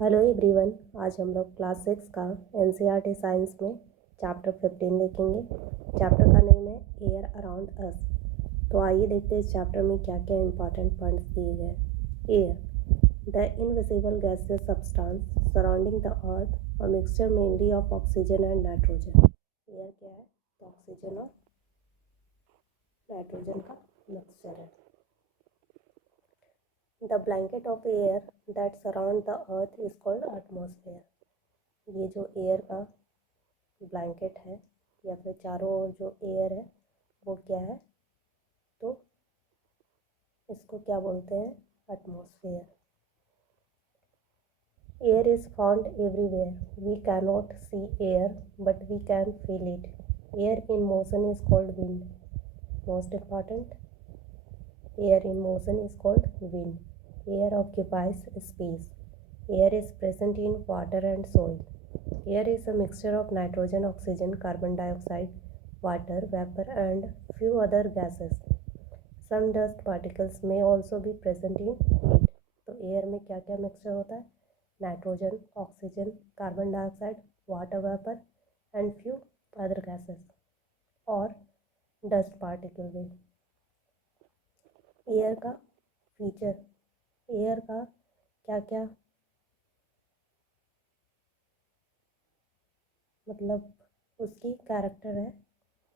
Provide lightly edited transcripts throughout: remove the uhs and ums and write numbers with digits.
Hello everyone. आज हम लोग क्लास 6 का एनसीईआरटी साइंस में चैप्टर 15 देखेंगे। चैप्टर का नेम है एयर अराउंड अस। तो आइए देखते हैं इस चैप्टर में क्या क्या इंपॉर्टेंट पॉइंट्स दिए गए हैं। Air, the invisible gaseous substance surrounding the earth, a mixture mainly of oxygen and nitrogen. Air क्या है? तो ऑक्सीजन और नाइट्रोजन का मिक्सचर है। The blanket of air that surround the earth is called atmosphere. ये जो एयर का blanket है या फिर चारों ओर जो एयर है वो क्या है? तो इसको क्या बोलते हैं? Atmosphere. Air is found everywhere. We can not see air but we can feel it. Air in motion is called wind. Most important, air in motion is called wind. Air occupies space. Air is present in water and soil. Air is a mixture of nitrogen, oxygen, carbon dioxide, water, vapor, and few other gases. Some dust particles may also be present in it. तो air में क्या क्या mixture होता है? Nitrogen, oxygen, carbon dioxide, water vapour and few other gases और dust particle भी। Air का feature, air का क्या क्या मतलब उसकी कैरेक्टर है,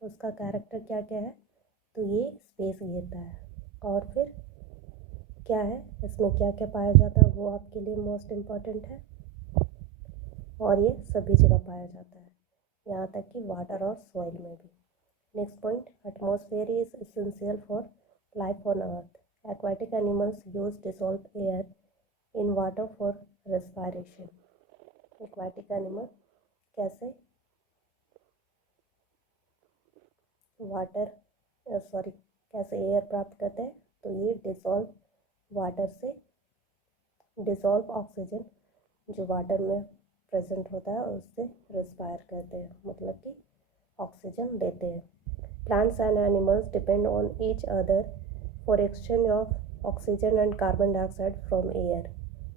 उसका कैरेक्टर क्या क्या है? तो ये स्पेस घेरता है। और फिर क्या है, इसमें क्या क्या पाया जाता है वो आपके लिए मोस्ट इम्पॉर्टेंट है। और ये सभी जगह पाया जाता है, यहाँ तक कि वाटर और सॉइल में भी। Next point, atmosphere is essential for life on earth. Aquatic animals use dissolve air in water for respiration. Aquatic animal कैसे कैसे एयर प्राप्त करते हैं? तो ये वाटर से डिसॉल्व ऑक्सीजन जो वाटर में प्रेजेंट होता है उससे रेस्पायर करते हैं, मतलब कि ऑक्सीजन लेते हैं। Plants and animals depend on each other for exchange of oxygen and carbon dioxide from air.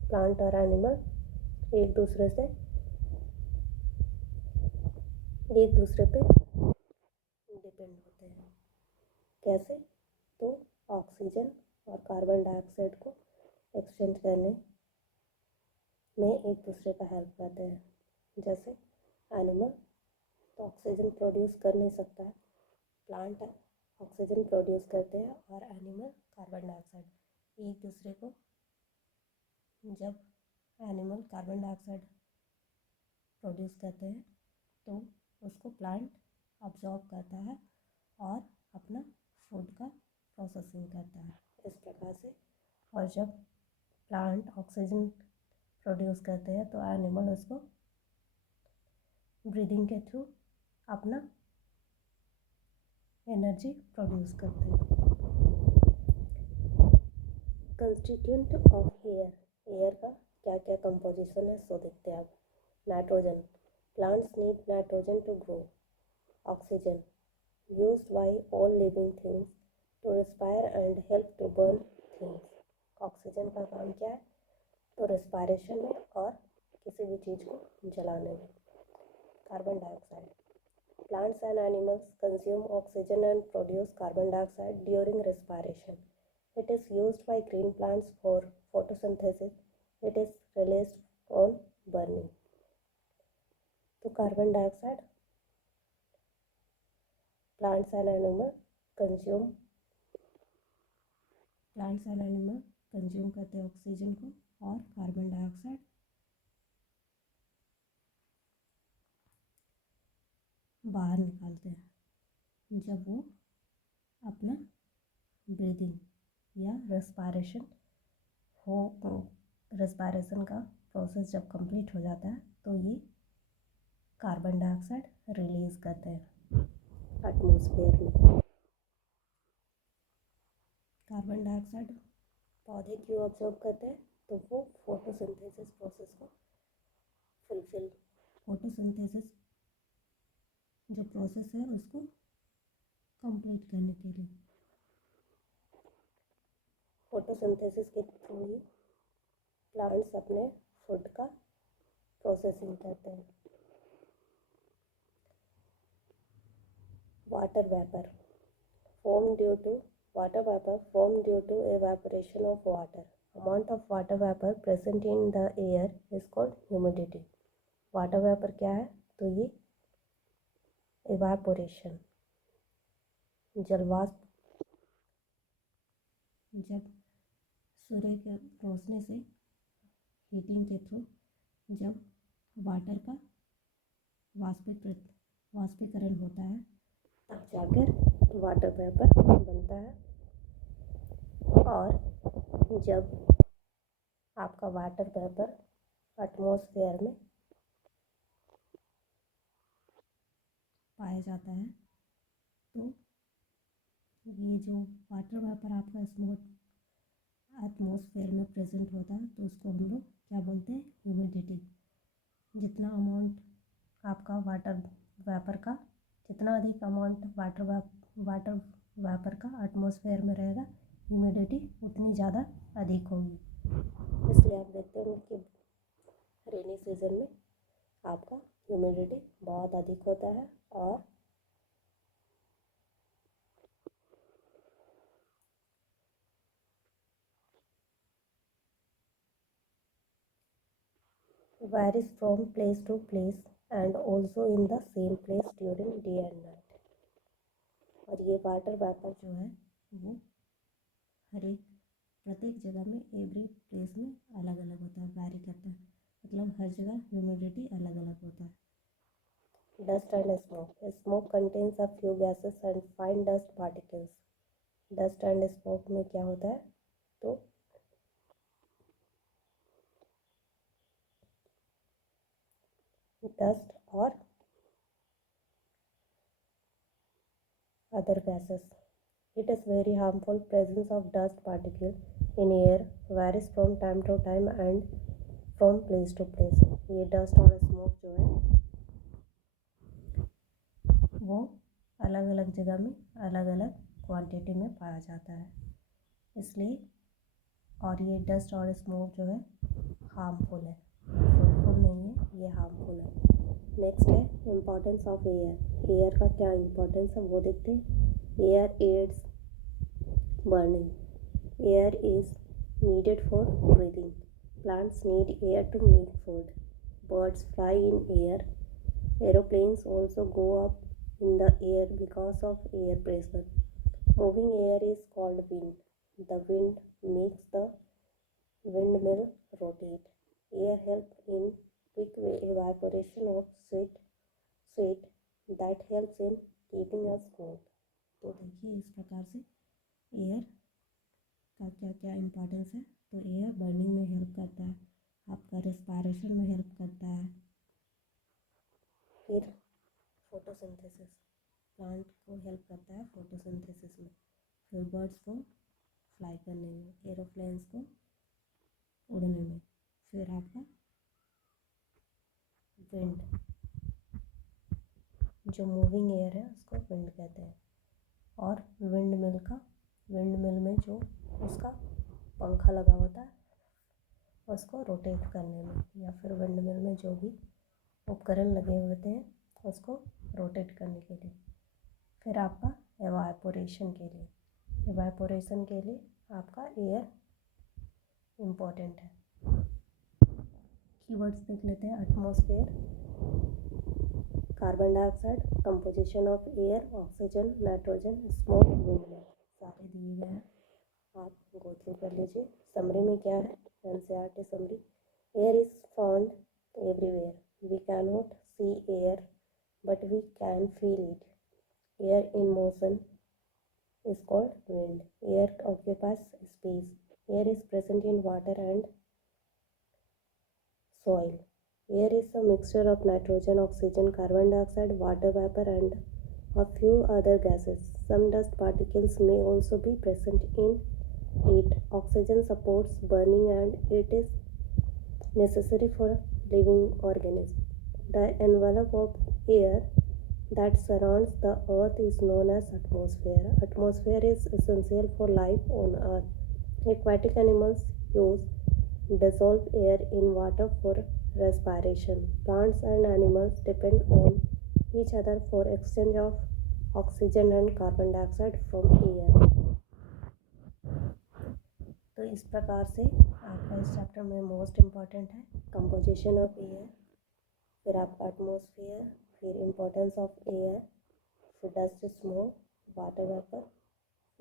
Plant और एनिमल एक दूसरे पे डिपेंड होते हैं। कैसे? तो ऑक्सीजन और कार्बन डाइऑक्साइड को एक्सचेंज करने में एक दूसरे का हेल्प करते हैं। जैसे एनिमल तो ऑक्सीजन प्रोड्यूस कर नहीं सकता है, प्लांट ऑक्सीजन प्रोड्यूस करते हैं और एनिमल कार्बन डाइऑक्साइड। एक दूसरे को जब एनिमल कार्बन डाइऑक्साइड प्रोड्यूस करते हैं तो उसको प्लांट अब्जॉर्ब करता है और अपना फूड का प्रोसेसिंग करता है इस प्रकार से। और जब प्लांट ऑक्सीजन प्रोड्यूस करते हैं तो एनिमल उसको ब्रीदिंग के थ्रू अपना एनर्जी प्रोड्यूस करते हैं। कंस्टिट्यूएंट ऑफ एयर, एयर का क्या क्या कंपोजिशन है सो देखते हैं आप। Nitrogen, plants need nitrogen to grow. Oxygen, used by all living things to respire and help to burn things. Oxygen का काम क्या है? तो रेस्पायरेशन में और किसी भी चीज़ को जलाने में। Carbon dioxide, plants and animals consume oxygen and produce carbon dioxide during respiration. It is used by green plants for photosynthesis. It is released on burning. तो carbon dioxide plants and animal consume करते हैं oxygen को और carbon dioxide बाहर निकालते हैं जब वो अपना ब्रीदिंग या रेस्पायरेशन का प्रोसेस जब कंप्लीट हो जाता है तो ये कार्बन डाइऑक्साइड रिलीज करते हैं एटमॉस्फेयर में। कार्बन डाइऑक्साइड पौधे क्यों ऑब्जॉर्व करते हैं? तो वो फोटोसिंथेसिस प्रोसेस को फोटोसिंथेसिस जो प्रोसेस है उसको कंप्लीट करने के लिए। फोटोसिंथेसिस के थ्रू ही प्लांट्स अपने फूड का प्रोसेसिंग करते हैं। Water vapour formed due to water vapor formed due to evaporation of water. Amount of water vapor present in the air is called humidity. Water vapour क्या है? तो ये evaporation, जलवाष्प, जब सूर्य के रोशनी से हीटिंग के थ्रू जब वाटर का वाष्पीकरण होता है तब जाकर वाटर वेपर बनता है। और जब आपका वाटर वेपर एटमॉस्फेयर में पाया जाता है तो ये जो वाटर वेपर आपका स्मूथ एटमॉस्फेयर में प्रेजेंट होता है तो उसको हम लोग क्या बोलते हैं? ह्यूमिडिटी। जितना अमाउंट आपका वाटर वेपर का, जितना अधिक अमाउंट वाटर वेपर का एटमॉस्फेयर में रहेगा, ह्यूमिडिटी उतनी ज़्यादा अधिक होगी। इसलिए आप देखते होंगे कि रेनी सीजन में आपका ह्यूमिडिटी बहुत अधिक होता है और varies from place to place and also in the same place during day and night। और ये वाटर वेपर जो है वो प्रत्येक जगह में एवरी प्लेस में अलग अलग होता है, वैरी करता है, मतलब हर जगह ह्यूमिडिटी अलग अलग होता है। Dust and smoke smoke contains a few gases and fine dust particles. Dust and smoke में क्या होता है? तो डस्ट और other gases. It is very harmful. Presence of dust particle in air varies from time to time and from place to place। ये dust और smoke जो है वो अलग अलग जगह में अलग अलग क्वांटिटी में पाया जाता है, इसलिए और ये डस्ट और स्मोक जो है हार्मफुल है, फ्रूटफुल नहीं है, ये हार्मफुल है। नेक्स्ट है इम्पोर्टेंस ऑफ एयर। एयर का क्या इम्पोर्टेंस है वो देखते हैं। Air aids burning. Air is needed for breathing. Plants need air to make food. Birds fly in air. Aeroplanes also go up in the air because of air pressure. Moving air is called wind. The wind makes the windmill rotate। Air helps in quick evaporation of sweat that helps in keeping us cool। तो देखिए इस प्रकार से air का क्या क्या importance है। तो एयर बर्निंग में हेल्प करता है, आपका रेस्पिरेशन में हेल्प करता है, फिर फोटोसिंथेसिस, प्लांट को हेल्प करता है फोटोसिंथेसिस में, फिर बर्ड्स को फ्लाई करने में, एरोप्लेन्स को उड़ने में, फिर आपका विंड, जो मूविंग एयर है उसको विंड कहते हैं। और विंड मिल में जो उसका पंखा लगा होता है उसको रोटेट करने में, या फिर विंड मिल में जो भी उपकरण लगे होते हैं उसको रोटेट करने के लिए। फिर आपका एवापोरेशन के लिए आपका एयर इम्पोर्टेंट है। कीवर्ड्स देख लेते हैं। Atmosphere, carbon dioxide, composition of air, oxygen, nitrogen, smoke, wind, सारे दिए गए हैं, आप गो थ्रू कर लीजिए। समरी में क्या है? NCERT summary. Air is found everywhere. We can not see air but we can feel it. Air in motion is called wind। Air occupies space। Air is present in water and soil। Air is a mixture of nitrogen, oxygen, carbon dioxide, water vapor and a few other gases। Some dust particles may also be present in it। Oxygen supports burning and it is necessary for living organisms। The envelope of air that surrounds the earth is known as atmosphere। Atmosphere is essential for life on earth। Aquatic animals use dissolve air in water for respiration. Plants and animals depend on each other for exchange of oxygen and carbon dioxide from air. तो इस प्रकार से आपका इस chapter में most important है composition of air, फिर आपका एटमॉस्फेयर, फिर इम्पोर्टेंस ऑफ एयर, फिर डस्ट स्मोक, वाटर वेपर,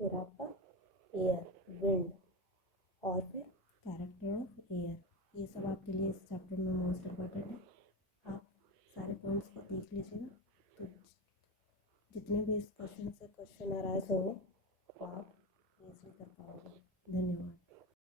फिर आपका एयर, विंड, और फिर कैरेक्टर ऑफ एयर। ये सब आपके लिए इस चैप्टर में मोस्ट इम्पॉर्टेंट है। आप सारे पॉइंट्स को देख लीजिएगा, तो जितने भी इस क्वेश्चन से क्वेश्चन अराइज होंगे